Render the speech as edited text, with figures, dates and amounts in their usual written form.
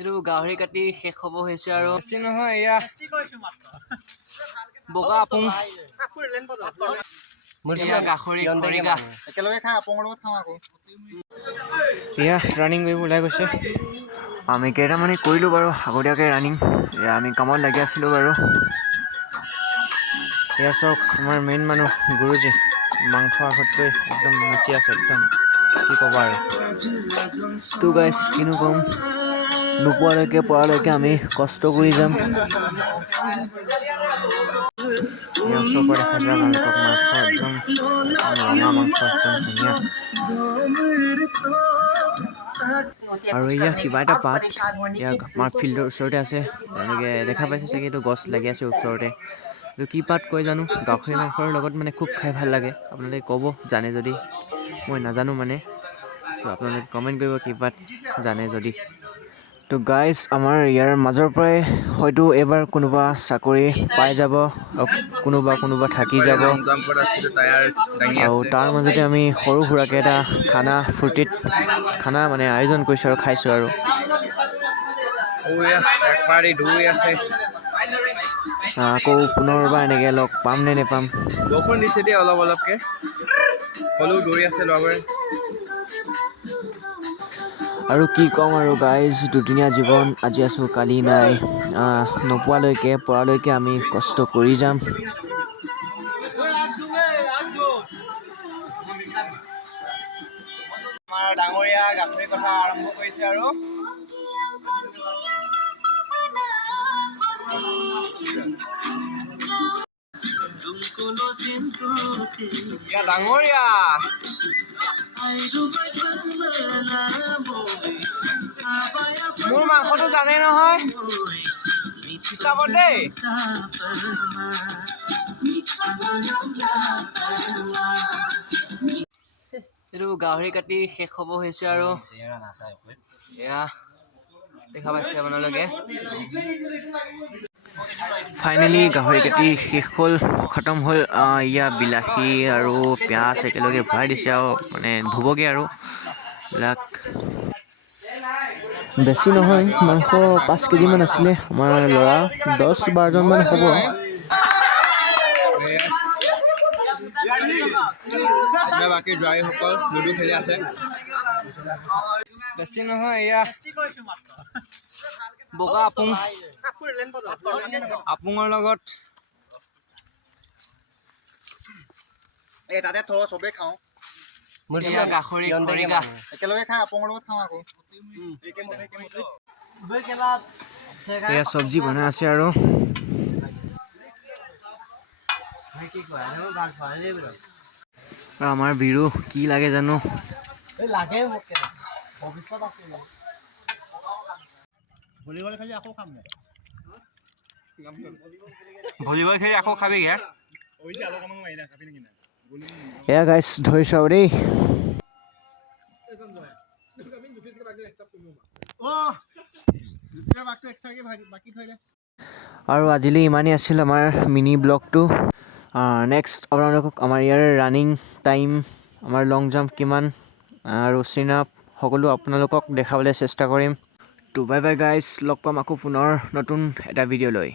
এইটো গাহৰি কাটি শেষ হ'ব হৈছে আৰু বেছি নহয় এয়া বগা আপুং এয়া গাহৰি খৰিকা একেলগে খাই আপঙৰ লগত খাওঁ আকৌ এয়া ৰানিং কৰিব ওলাই গৈছে আমি কেইটামানে কৰিলোঁ বাৰু আগতীয়াকৈ ৰানিং এয়া আমি কামত লাগি আছিলোঁ বাৰু এয়া চাওক আমাৰ মেইন মানুহ গুৰুজী মাংস আগতকৈ একদম নাচি আছে একদম কি ক'বা আৰু তো গাইছ কিনো ক'ম নোপোৱালৈকে পৰালৈকে আমি কষ্ট কৰি যাম এয়া চৌপাত দেখা যায় আপোনালোকক মাংস একদম ৰঙা মাংস একদম ধুনীয়া আৰু এয়া কিবা এটা পাত এয়া আমাৰ ফিল্ডৰ ওচৰতে আছে এনেকৈ দেখা পাইছে চাগে এইটো গছ লাগি আছে ওচৰতে এইটো কি পাত কয় জানো গাহৰি মাংসৰ লগত মানে খুব খাই ভাল লাগে আপোনালোকে ক'ব জানে যদি মই নাজানো মানে চ' আপোনালোকে কমেণ্ট কৰিব কি পাত জানে যদি তো গাইজ আমাৰ ইয়াৰ মাজৰ পৰাই হয়তো এইবাৰ কোনোবা চাকৰি পাই যাব কোনোবা থাকি যাব আৰু তাৰ মাজতে আমি সৰু সুৰাকৈ এটা খানা মানে আয়োজন কৰিছোঁ আৰু খাইছোঁ আৰু আকৌ পুনৰবাৰ এনেকৈ লগ পাম নে নেপাম বৰষুণ দিছে দেই অলপ অলপকৈ হ'লেও দৌৰি আছে ল'ৰাবোৰে আৰু কি ক'ম আৰু গাইজ দুদিনীয়া জীৱন আজি আছোঁ কালি নাই নোপোৱালৈকে পৰালৈকে আমি কষ্ট কৰি যাম আমাৰ ডাঙৰীয়া গাহৰি কথা আৰম্ভ কৰিছে আৰু ডাঙৰীয়া মোৰ মাংসটো জানে নহয় হিচাপত দেই এইটো গাহৰি কাটি শেষ হ'ব হৈছে আৰু এয়া দেখা পাইছে আপোনালোকে ফাইনেলি গাহৰি কাটি শেষ হ'ল খতম হ'ল ইয়া বিলাহী আৰু পিঁয়াজ একেলগে ভৰাই দিছে আৰু মানে ধুবগৈ আৰু এইবিলাক বেছি নহয় মাংস 5 কেজিমান আছিলে আমাৰ ল'ৰা 10-12জনমান হ'ব বাকী ড্ৰাইভাৰসকল লুডু খেলি আছে বেছি নহয় এয়া বগা আপুঙৰ লগত এই তাতে থ চবেই খাওঁ গাহৰি খৰিকা একেলগে খাই আপঙৰ লগত খাওঁ আকৌ এয়া চব্জি বনাই আছে আৰু আমাৰ বিৰু কি লাগে জানো ভলীবল খেলি আকৌ খাম ভলীবল খেলি আকৌ খাবিগে এয়া গাইছ ধৰিছোঁ আৰু দেই আৰু আজিলৈ ইমানেই আছিল আমাৰ মিনি ব্লগটো নেক্সট আপোনালোকক আমাৰ ইয়াৰ ৰানিং টাইম আমাৰ লং জাম্প কিমান আৰু চিন আপ সকলো আপোনালোকক দেখাবলৈ চেষ্টা কৰিম তো বাই বাই গাইজ লগ পাম আকৌ পুনৰ নতুন এটা ভিডিঅ' লৈ